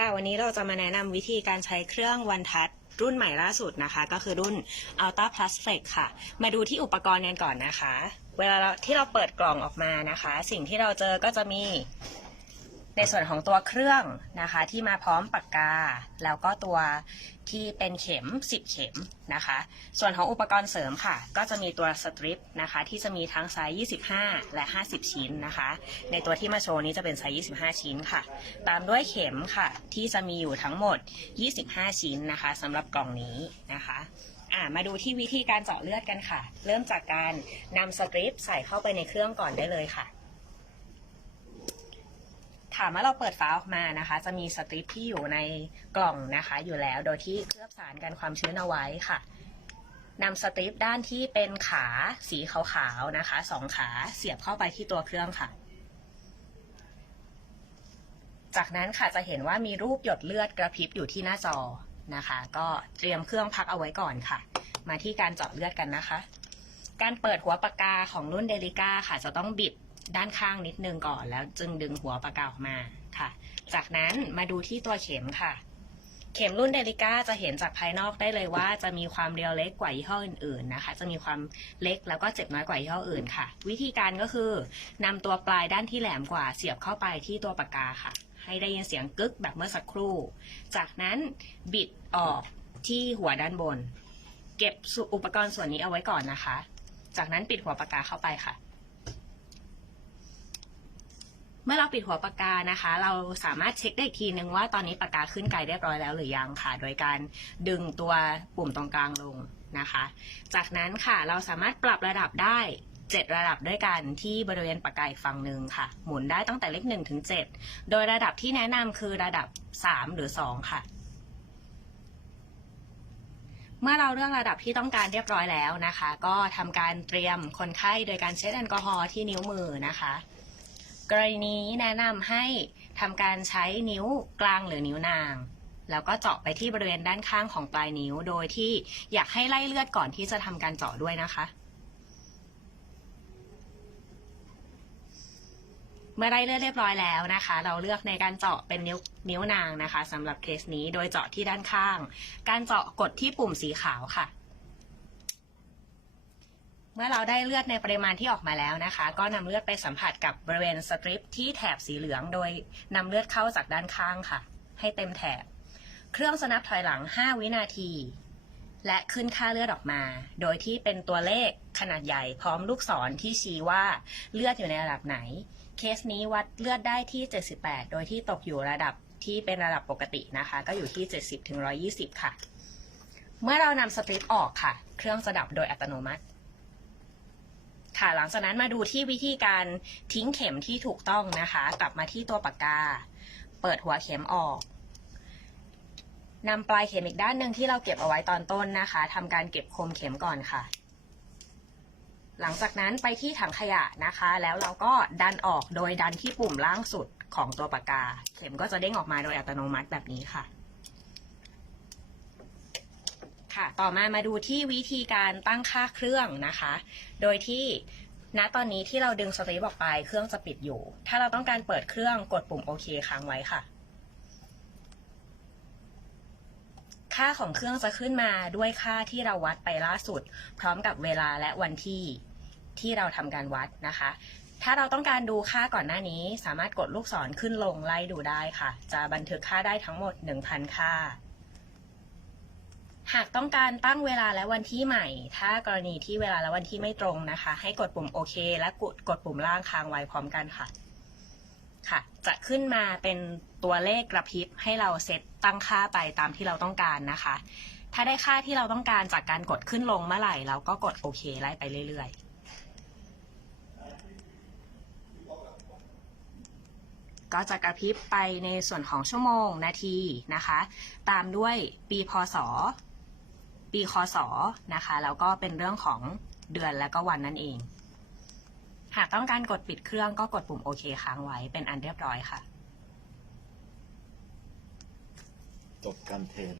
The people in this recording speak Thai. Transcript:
ค่ะวันนี้เราจะมาแนะนำวิธีการใช้เครื่องวันทัศรุ่นใหม่ล่าสุดนะคะ ก็คือรุ่น Ultra Plus Flex ค่ะ มาดูที่อุปกรณ์กันก่อนนะคะ เวลาที่เราเปิดกล่องออกมานะคะ สิ่งที่เราเจอก็จะมี ในส่วนของตัวเครื่องนะคะ ที่มาพร้อมปากกา แล้วก็ตัวที่เป็นเข็ม 10 เข็มนะคะ ส่วนของอุปกรณ์เสริมค่ะ ก็จะมีตัวสตริปนะคะ ที่จะมีทั้งไซส์ 25 และ 50 ชิ้นนะคะ ในตัวที่มาโชว์นี้จะเป็นไซส์ 25 ชิ้นค่ะ ตามด้วยเข็มค่ะ ที่จะมีอยู่ทั้งหมด 25 ชิ้นนะคะสำหรับกล่องนี้นะคะ่ามาดูที่วิธีการเจาะเลือดกันค่ะ เริ่มจากการนำสตริปใส่เข้าไปในเครื่องก่อนได้เลยค่ะ ถามว่าเราเปิดฝาออกมานะคะ จะมีสตริปที่อยู่ในกล่องนะคะ อยู่แล้วโดยที่เคลือบสารกันความชื้นเอาไว้ค่ะนำสตริปด้านที่เป็นขาสีขาวๆนะคะสองขาเสียบเข้าไปที่ตัวเครื่องค่ะ จากนั้นค่ะจะเห็นว่ามีรูปหยดเลือดกระพริบอยู่ที่หน้าจอนะคะ ก็เตรียมเครื่องพักเอาไว้ก่อนค่ะ มาที่การเจาะเลือดกันนะคะ การเปิดหัวปากกาของรุ่นเดลิก้าค่ะ จะต้องบิด ด้านข้างนิดนึงก่อน แล้วจึงดึงหัวปากกาออกมาค่ะ จากนั้นมาดูที่ตัวเข็มค่ะ เข็มรุ่นเดลิก้าจะเห็นจากภายนอกได้เลยว่าจะมีความเรียวเล็กกว่ายี่ห้ออื่นๆนะคะ จะมีความเล็กแล้วก็เจ็บน้อยกว่ายี่ห้ออื่นค่ะ วิธีการก็คือนำตัวปลายด้านที่แหลมกว่าเสียบเข้าไปที่ตัวปากกาค่ะ ให้ได้ยินเสียงกึกแบบเมื่อสักครู่ จากนั้นบิดออกที่หัวด้านบน เก็บอุปกรณ์ส่วนนี้เอาไว้ก่อนนะคะ จากนั้นปิดหัวปากกาเข้าไปค่ะ เมื่อเราปิดหัวปากกานะคะ เราสามารถเช็คได้อีกทีนึงว่าตอนนี้ปากกาขึ้นไกลเรียบร้อยแล้วหรือยังค่ะ โดยการดึงตัวปุ่มตรงกลางลงนะคะ จากนั้นค่ะเราสามารถปรับระดับได้ 7 ระดับด้วยกันที่บริเวณปากกาอีกฝั่งหนึ่งค่ะ หมุนได้ตั้งแต่เลข1ถึง7 โดยระดับที่แนะนำคือระดับ 3 หรือ 2 ค่ะเมื่อเราเลือกระดับที่ต้องการเรียบร้อยแล้วนะคะ ก็ทำการเตรียมคนไข้โดยการเช็ดแอลกอฮอล์ที่นิ้วมือนะคะ กรณีนี้แนะนำให้ทำการใช้นิ้วกลางหรือนิ้วนาง แล้วก็เจาะไปที่บริเวณด้านข้างของปลายนิ้ว โดยที่อยากให้ไล่เลือดก่อนที่จะทำการเจาะด้วยนะคะ เมื่อไล่เลือดเรียบร้อยแล้วนะคะ เราเลือกในการเจาะเป็นนิ้วนิ้วนางนะคะสำหรับเคสนี้โดยเจาะที่ด้านข้าง การเจาะกดที่ปุ่มสีขาวค่ะ เมื่อเราได้เลือดในปริมาณที่ออกมาแล้วนะคะ ก็นำเลือดไปสัมผัสกับบริเวณสตริปที่แถบสีเหลือง โดยนำเลือดเข้าจากด้านข้างค่ะ ให้เต็มแถบ เครื่องสนับถอยหลัง 5 วินาที และขึ้นค่าเลือดออกมา โดยที่เป็นตัวเลขขนาดใหญ่พร้อมลูกศรที่ชี้ว่าเลือดอยู่ในระดับไหน เคสนี้วัดเลือดได้ที่ 78 โดยที่ตกอยู่ระดับที่เป็นระดับปกตินะคะ ก็อยู่ที่ 70ถึง120 ค่ะ เมื่อเรานำสตริปออกค่ะ เครื่องจะดับโดยอัตโนมัติ ค่ะ หลังจากนั้นมาดูที่วิธีการทิ้งเข็มที่ถูกต้องนะคะ กลับมาที่ตัวปากกา เปิดหัวเข็มออกนำปลายเข็มอีกด้านหนึ่งที่เราเก็บเอาไว้ตอนต้นนะคะทำการเก็บคมเข็มก่อนค่ะ หลังจากนั้นไปที่ถังขยะนะคะ แล้วเราก็ดันออกโดยดันที่ปุ่มล่างสุดของตัวปากกา เข็มก็จะเด้งออกมาโดยอัตโนมัติแบบนี้ค่ะ ค่ะ ต่อมามาดูที่วิธีการตั้งค่าเครื่องนะคะ โดยที่ณตอนนี้ที่เราดึงสตรีปออกไปเครื่องจะปิดอยู่ ถ้าเราต้องการเปิดเครื่องกดปุ่มโอเคค้างไว้ค่ะ ค่าของเครื่องจะขึ้นมาด้วยค่าที่เราวัดไปล่าสุด พร้อมกับเวลาและวันที่ที่เราทำการวัดนะคะ ถ้าเราต้องการดูค่าก่อนหน้านี้ สามารถกดลูกศรขึ้นลงไล่ดูได้ค่ะ จะบันทึกค่าได้ทั้งหมด 1,000 ค่า หากต้องการตั้งเวลาและวันที่ใหม่ ถ้ากรณีที่เวลาและวันที่ไม่ตรงนะคะ ให้กดปุ่มโอเคและกดกดปุ่มล่างค้างไว้พร้อมกันค่ะ ค่ะ จะขึ้นมาเป็นตัวเลขกระพริบให้เราเซตตั้งค่าไปตามที่เราต้องการนะคะ ถ้าได้ค่าที่เราต้องการจากการกดขึ้นลงเมื่อไหร่ เราก็กดโอเคไล่ไปเรื่อยๆก็จะกระพริบไปในส่วนของชั่วโมงนาทีนะคะ ตามด้วยปีพศ ปีคศนะคะ แล้วก็เป็นเรื่องของเดือนและก็วันนั่นเอง หากต้องการกดปิดเครื่องก็กดปุ่มโอเคค้างไว้เป็นอันเรียบร้อยค่ะ จบการเทรน